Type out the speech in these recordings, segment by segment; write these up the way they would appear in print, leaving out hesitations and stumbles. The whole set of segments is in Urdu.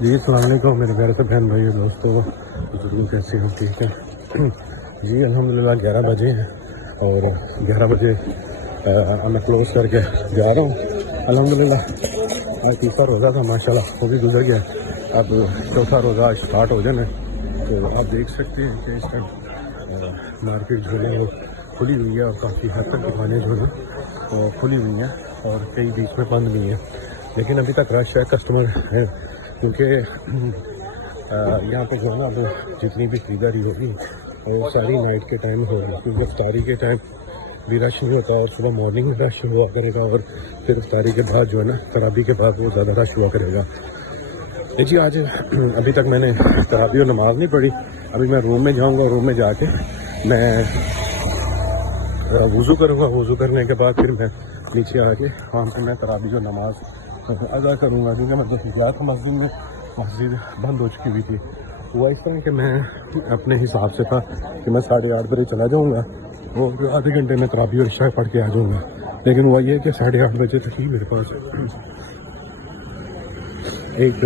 جی السلام علیکم میرے پیارے سے بہن بھائی دوستوں ضرور کیسے ہیں ٹھیک ہے جی الحمدللہ 11 بجے ہیں اور 11 بجے میں کلوز کر کے جا رہا ہوں الحمدللہ. آج تیسرا روزہ تھا ماشاءاللہ وہ بھی گزر گیا. اب چوتھا روزہ اسٹارٹ ہو جانا ہے تو آپ دیکھ سکتے ہیں کہ اس ٹائم مارکیٹ جو ہے وہ کھلی ہوئی ہے اور کافی حد تک دکانیں جو ہیں وہ کھلی ہوئی ہیں اور کئی بیچ میں بند بھی ہیں. لیکن ابھی تک رش ہے, کسٹمر ہیں کیونکہ یہاں پہ جو ہے نا اب جتنی بھی خریداری ہوگی وہ ساری نائٹ کے ٹائم ہوگی کیونکہ افطاری کے ٹائم بھی رش نہیں ہوتا اور صبح مارننگ میں رش ہوا کرے گا اور پھر افطاری کے بعد جو ہے نا تراویح کے بعد وہ زیادہ رش ہوا کرے گا. جی آج ابھی تک میں نے تراویح اور نماز نہیں پڑھی. ابھی میں روم میں جاؤں گا, روم میں جا کے میں وضو کروں گا. وضو کرنے کے بعد پھر میں نیچے آ کے وہاں پہ میں تراویح اور نماز ادا کروں گا کیونکہ میں جب گیا تھا مسجد میں, مسجد بند ہو چکی ہوئی تھی. ہوا اس طرح کہ میں اپنے حساب سے تھا کہ میں 8:30 بجے چلا جاؤں گا اور آدھے گھنٹے میں تراویح اور عشاء پڑھ کے آ جاؤں گا. لیکن ہوا یہ کہ 8:30 بجے تک ہی میرے پاس ایک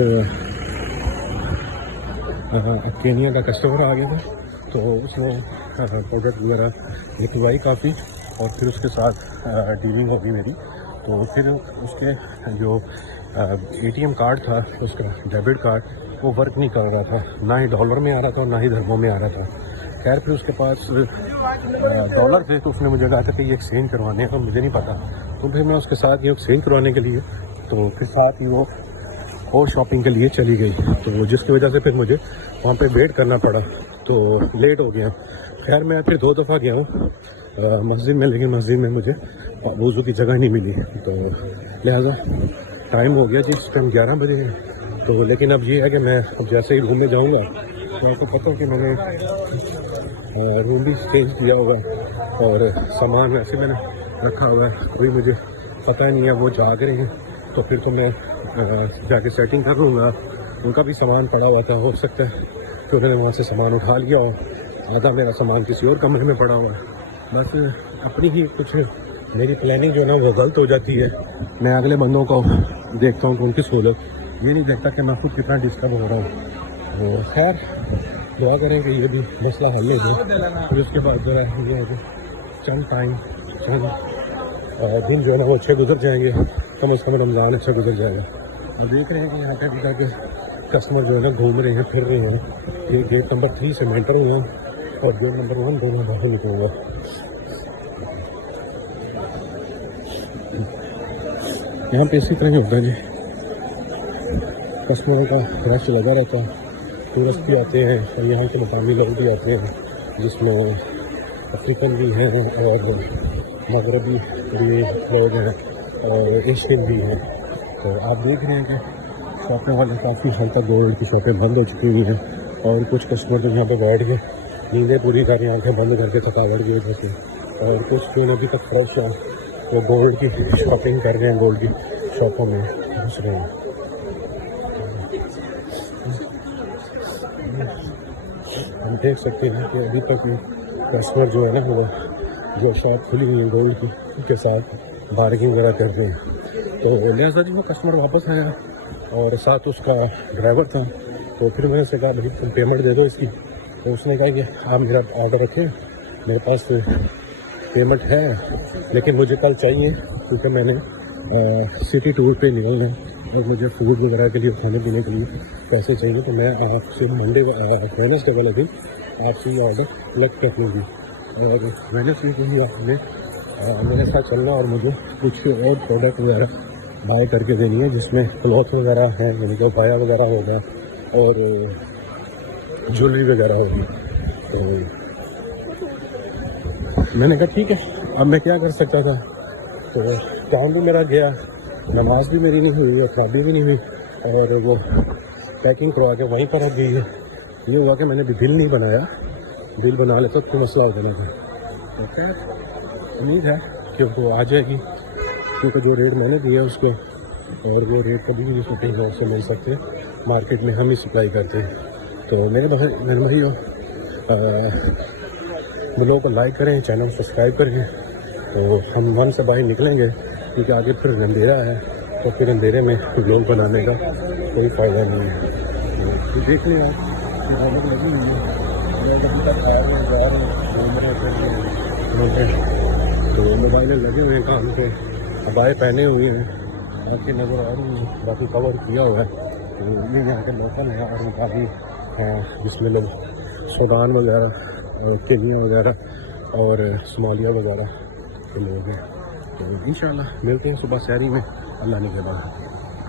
کینیا کا کسٹمر آ گیا تھا تو اس نے پروڈکٹ وغیرہ نکلوائی کافی اور پھر اس کے ساتھ ڈیلنگ ہوگی میری. تو پھر اس کے جو اے ٹی ایم کارڈ تھا, اس کا ڈیبٹ کارڈ, وہ ورک نہیں کر رہا تھا. نہ ہی ڈالر میں آ رہا تھا اور نہ ہی درہموں میں آ رہا تھا. خیر پھر اس کے پاس ڈالر تھے تو اس نے مجھے کہا تھا کہ یہ ایکسچینج کروانے ہیں, تو مجھے نہیں پتا. تو پھر میں اس کے ساتھ یہ ایکسچینج کروانے کے لیے تو پھر ساتھ ہی وہ اور شاپنگ کے لیے چلی گئی, تو جس کی وجہ سے پھر مجھے وہاں پہ ویٹ کرنا پڑا تو لیٹ ہو گیا. خیر میں پھر 2 دفعہ گیا ہوں مسجد میں, لیکن مسجد میں مجھے وضو کی جگہ نہیں ملی تو لہٰذا ٹائم ہو گیا. جس ٹائم 11 بجے ہے تو لیکن اب یہ ہے کہ میں اب جیسے ہی روم میں جاؤں گا تو آپ کو پتہ ہو کہ میں نے روم بھی چینج کیا ہوگا اور سامان ایسے میں نے رکھا ہوا ہے, کوئی مجھے پتہ نہیں ہے. وہ جاگ رہے ہیں تو پھر تو میں جا کے سیٹنگ کر لوں گا. ان کا بھی سامان پڑا ہوا تھا, ہو سکتا ہے کہ انہوں نے وہاں سے سامان اٹھا لیا اور آدھا میرا سامان کسی اور کمرے میں پڑا ہوا ہے. بس اپنی ہی کچھ میری پلاننگ جو ہے نا وہ غلط ہو جاتی ہے. میں اگلے بندوں کو دیکھتا ہوں کہ ان کی سہولت, یہ نہیں دیکھتا کہ میں خود کتنا ڈسٹرب ہو رہا ہوں. تو خیر دعا کریں کہ یہ بھی مسئلہ حل ہو جائے. پھر اس کے بعد جو ہے یہ ہے کہ چند دن جو ہے نا وہ اچھے گزر جائیں گے, کم از کم رمضان اچھا گزر جائے گا. اور دیکھ رہے ہیں کہ یہاں پہ ابھی تک کسٹمر جو ہے نا گھوم رہے ہیں, پھر رہے ہیں. یہ گیٹ نمبر 3 سے میں انٹر ہوں گا اور گیٹ نمبر 1 دونوں باہر نکلوں گا. یہاں پہ اسی طرح ہی ہوتا ہے جی, کسٹمروں کا رش لگا رہتا ہے. ٹورسٹ بھی آتے ہیں اور یہاں کے مقامی لوگ بھی آتے ہیں جس میں افریقن بھی ہیں اور مغربی بھی لوگ ہیں اور ایشین بھی ہیں. تو آپ دیکھ رہے ہیں کہ شاپیں والے کافی حد تک گولڈ کی شاپیں بند ہو چکی ہوئی ہیں اور کچھ کسٹمر تو یہاں پہ بیٹھ کے نیندیں پوری کر رہے ہیں, آنکھیں بند کر کے تھکاوٹ کی وجہ سے. اور کچھ جو ابھی تک فریش ہیں وہ گولڈ کی شاپنگ کر رہے ہیں, گولڈ کی شاپوں میں گھس رہے ہیں. ہم دیکھ سکتے ہیں کہ ابھی تک کسٹمر جو ہے نا وہ جو شاپ کھلی ہوئی ہے گولڈ کی ان کے ساتھ بارگنگ وغیرہ کر رہے ہیں. تو لہٰذا جو کسٹمر واپس آیا اور ساتھ اس کا ڈرائیور تھا, تو پھر میں نے اسے کہا بھائی تم پیمنٹ دے دو اس کی. تو اس نے کہا کہ آپ میرا آرڈر رکھیں, میرے پاس پیمنٹ ہے لیکن مجھے کل چاہیے کیونکہ میں نے سٹی ٹور پہ نکلنا ہے اور مجھے فوڈ وغیرہ کے لیے کھانے پینے کے لیے پیسے چاہیے. تو میں آپ سے وینسڈے والا دن آپ سے یہ آرڈر کلیکٹ کر لوں گی اور وینسڈے کو ہی آپ نے میرے ساتھ چلنا اور مجھے کچھ اور پروڈکٹ وغیرہ بائی کر کے دینی ہے جس میں کلوتھ وغیرہ ہیں, یعنی کہ پایا وغیرہ ہوگا اور جویلری وغیرہ ہوگی. تو میں نے کہا ٹھیک ہے, اب میں کیا کر سکتا تھا. تو کام بھی میرا گیا, نماز بھی میری نہیں ہوئی اور تراویح بھی نہیں ہوئی اور وہ پیکنگ کروا کے وہیں پر رکھ گئی ہے. یہ ہوا کہ میں نے بھی بل نہیں بنایا, بل بنا لیتا تو مسئلہ ہو جانا تھا. اوکے, امید ہے کہ وہ آ جائے گی کیونکہ جو ریٹ میں نے دیا اس کو اور وہ ریٹ کبھی بھی اس کو کہیں اور سے مل سکتے ہیں, مارکیٹ میں ہم ہی سپلائی کرتے ہیں. تو میرے بھائیوں بلاگ کو لائک کریں, چینل سبسکرائب کریں. تو ہم 1 سے باہر نکلیں گے کیونکہ آگے پھر اندھیرا ہے, تو پھر اندھیرے میں بلاگ بنانے کا کوئی فائدہ نہیں ہے. تو دیکھ لیں آپ رونق لگی ہوئی ہے. میں ابھی تک آ رہا ہوں، جا رہا ہوں، گھوم رہا ہوں تو موبائلیں لگے ہوئے ہیں کان پہ، ابائیں پہنے ہوئے ہیں، آنکھیں نظر آ رہی ہیں، باقی کور کیا ہوا ہے. تو یہ یہاں کے لوکل ہیں اور کافی جس میں لوگ سوڈان وغیرہ اور کینیا وغیرہ اور صومالیہ وغیرہ کے لوگ ہیں. تو انشاءاللہ ملتے ہیں صبح سحری میں، اللہ نے کے بعد.